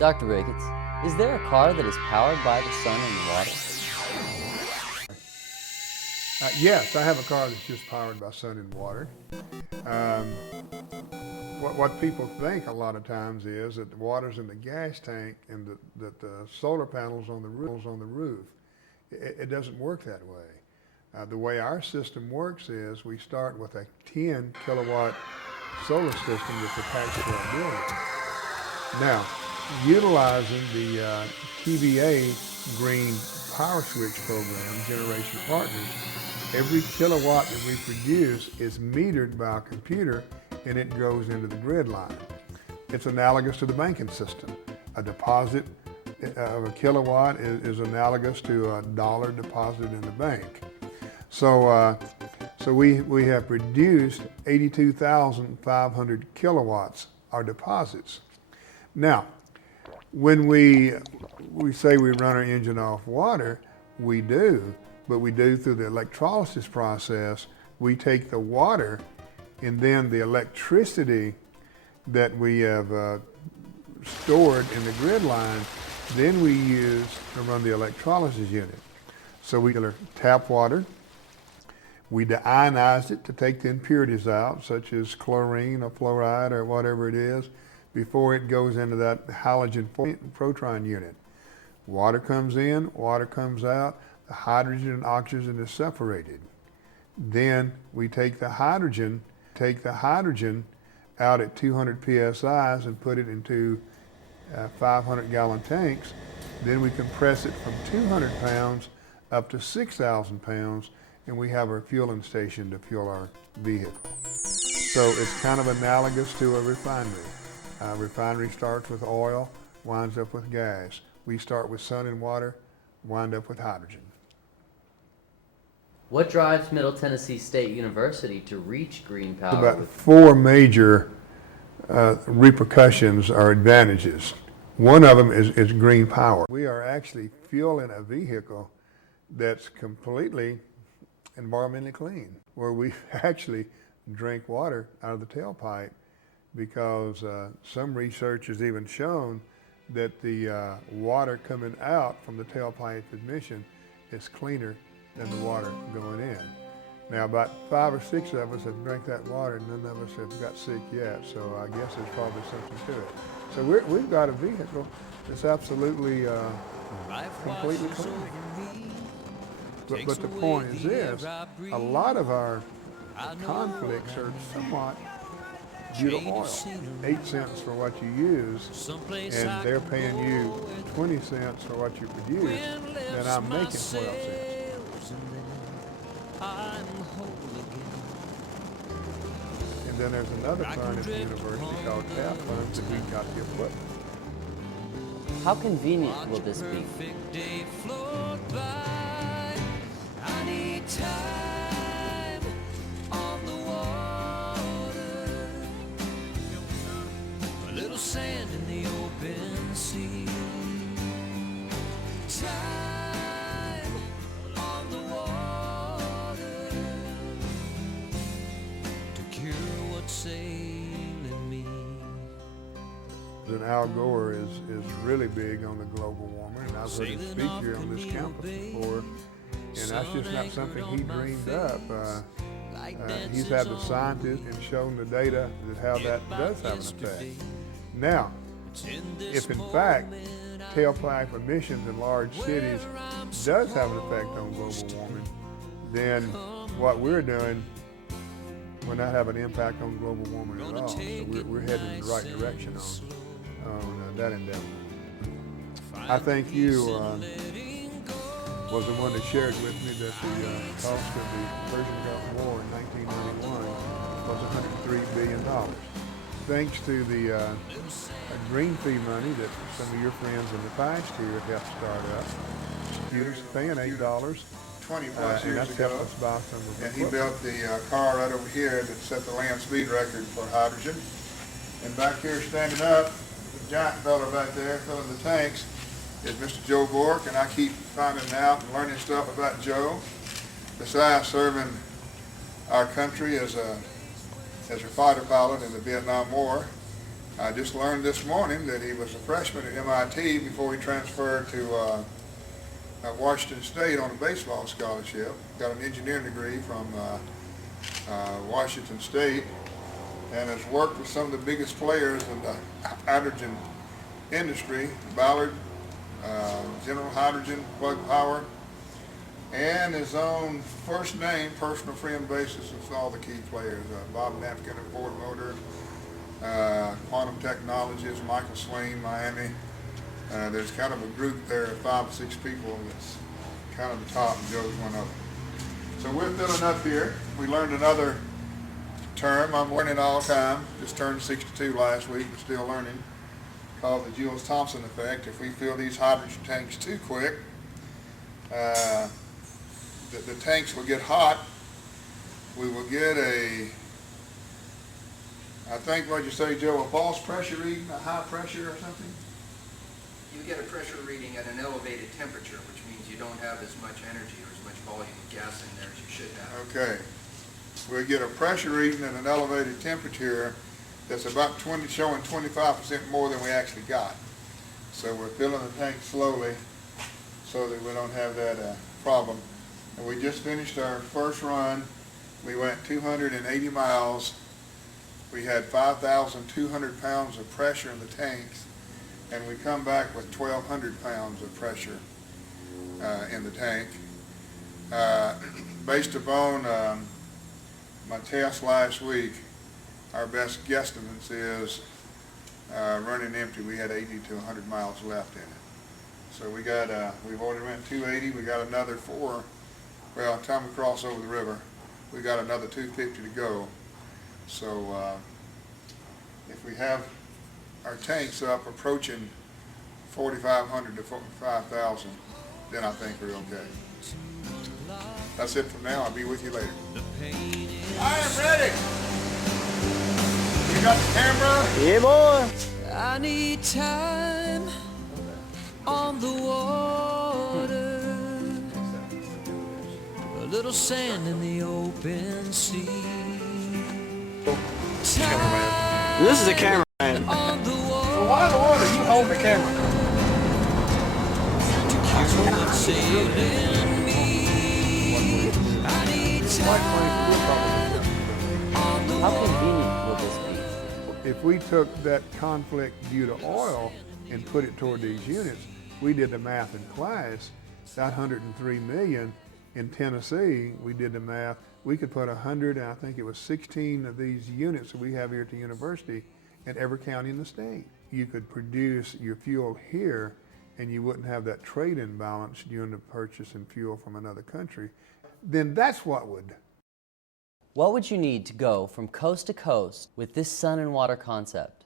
Dr. Ricketts, is there a car that is powered by the sun and water? Yes, I have a car that's just powered by sun and water. What people think a lot of times is that the water's in the gas tank and that the solar panels on the roof. It doesn't work that way. The way our system works is we start with a 10 kilowatt solar system that's attached to our building. Now, utilizing the TVA Green Power Switch program, Generation Partners, every kilowatt that we produce is metered by a computer and it goes into the grid line. It's analogous to the banking system. A deposit of a kilowatt is analogous to a dollar deposited in the bank. So we have produced 82,500 kilowatts, our deposits. Now, when we say we run our engine off water, we do, but we do through the electrolysis process. We take the water and then the electricity that we have stored in the grid line, then we use to run the electrolysis unit. So we tap water, we deionize it to take the impurities out, such as chlorine or fluoride or whatever it is, before it goes into that halogen proton unit. Water comes in, water comes out, the hydrogen and oxygen is separated. Then we take the hydrogen out at 200 psi's and put it into 500 gallon tanks. Then we compress it from 200 pounds up to 6,000 pounds, and we have our fueling station to fuel our vehicle. So it's kind of analogous to a refinery. A refinery starts with oil, winds up with gas. We start with sun and water, wind up with hydrogen. What drives Middle Tennessee State University to reach green power? About four major repercussions or advantages. One of them is green power. We are actually fueling a vehicle that's completely environmentally clean, where we actually drink water out of the tailpipe, because some research has even shown that the water coming out from the tailpipe emission is cleaner than the water going in. Now, about 5 or 6 of us have drank that water, and none of us have got sick yet, so I guess there's probably something to it. So we've got a vehicle that's absolutely completely clean. But the point is this: a lot of our conflicts are somewhat due to oil. 8 cents for what you use, and they're paying you 20 cents for what you produce, and I'm making 12 cents. And then there's another fund at the university called TAP funds that we got the equipment. How convenient will this be? Sand in the open sea. Time on the water to cure what's ailing me. And Al Gore is really big on the global warming, and I've heard him speak here on this campus before, and that's just not something he dreamed up. He's had the scientists and shown the data that how that does have an effect. Now, if in fact tailpipe emissions in large cities does have an effect on global warming, then what we're doing will not have an impact on global warming at all. So we're heading in the right direction on that endeavor. I think you was the one that shared with me that the cost of the Persian Gulf War in 1991 was $103 billion. Thanks to the green fee money that some of your friends in the past year have helped start up. Students paying $8. 20 plus years that's ago, helped us buy some of and he built the car right over here that set the land speed record for hydrogen. And back here standing up, the giant fella back there filling the tanks, is Mr. Joe Bork, and I keep finding out and learning stuff about Joe. Besides serving our country as a fighter pilot in the Vietnam War, I just learned this morning that he was a freshman at MIT before he transferred to Washington State on a baseball scholarship. Got an engineering degree from Washington State, and has worked with some of the biggest players in the hydrogen industry, Ballard, General Hydrogen, Plug Power, and his own first name, personal friend basis with all the key players, Bob Napkin at Ford Motor, Quantum Technologies, Michael Swain, Miami. There's kind of a group there of 5 or 6 people that's kind of the top, and Joe's one of them. So we're filling up here. We learned another term. I'm learning all the time. Just turned 62 last week, but still learning, called the Joule-Thomson effect. If we fill these hydrogen tanks too quick, the tanks will get hot. We will get I think what'd you say, Joe, a false pressure reading, a high pressure or something? You get a pressure reading at an elevated temperature, which means you don't have as much energy or as much volume of gas in there as you should have. Okay. We get a pressure reading at an elevated temperature that's about showing 25% more than we actually got. So we're filling the tank slowly so that we don't have that problem. And we just finished our first run. We went 280 miles. We had 5,200 pounds of pressure in the tanks, and we come back with 1,200 pounds of pressure in the tank. Based upon my test last week, our best guesstimates is running empty, we had 80 to 100 miles left in it. So we got, we've already went 280, we got another 4, well, time we cross over the river, we got another 250 to go. So if we have our tanks up approaching 4,500 to 5,000, then I think we're okay. That's it for now. I'll be with you later. I am ready. You got the camera? Yeah, boy. I need time on the water, a little sand in the open sea. Time This is a cameraman. on the water, Why in the world are you holding the camera? what's sailing me. I need time on the How water. convenient will this be? If we took that conflict due to oil and put it toward these units, we did the math in class, that 103 million in Tennessee, we did the math, we could put 100, I think it was 16 of these units that we have here at the university in every county in the state. You could produce your fuel here and you wouldn't have that trade imbalance during the purchase and fuel from another country. Then that's what would. What would you need to go from coast to coast with this sun and water concept?